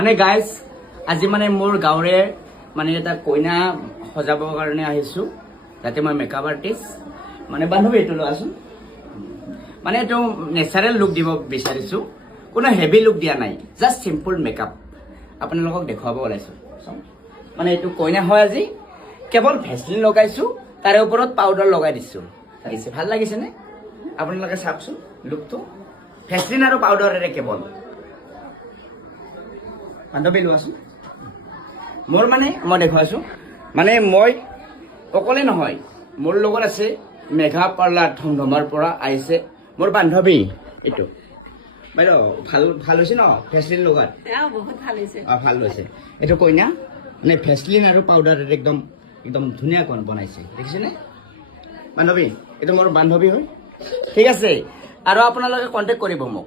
মানে গাইজ আজি মানে মোৰ গাঁৱৰে মানে এটা কইনা সজাবৰ কাৰণে আহিছো যাতে মই মেকআপ আৰ্টিষ্ট মানে বান্ধৱী এইটো লোৱাচোন মানে এইটো নেচাৰেল লুক দিব বিচাৰিছো কোনো হেভি লুক দিয়া নাই জাষ্ট চিম্পল মেকআপ আপোনালোকক দেখুৱাব ওলাইছো মানে এইটো কইনা হয় আজি কেৱল ভেসলিন লগাইছো তাৰে ওপৰত পাউডাৰ লগাই দিছো লাগিছে ভাল লাগিছে নে আপোনালোকে চাওকচোন লুকটো ভেসলিন আৰু পাউডাৰেৰে কেৱল বান্ধৱী লোৱাচোন মোৰ মানে মই দেখুৱাইছো মানে মই অকলে নহয় মোৰ লগত আছে মেঘা পাৰ্লাৰ ধমধমাৰ পৰা আহিছে মোৰ বান্ধৱী এইটো বাইদেউ ভাল হৈছে ন ভেসলিন লগাত বহুত ভাল হৈছে ভাল হৈছে এইটো কইনা মানে ভেসলিন আৰু পাউডাৰ একদম ধুনীয়াকৈ বনাইছে দেখিছেনে বান্ধৱী এইটো মোৰ বান্ধৱী হয় ঠিক আছে আৰু আপোনালোকে কণ্টেক্ট কৰিব মোক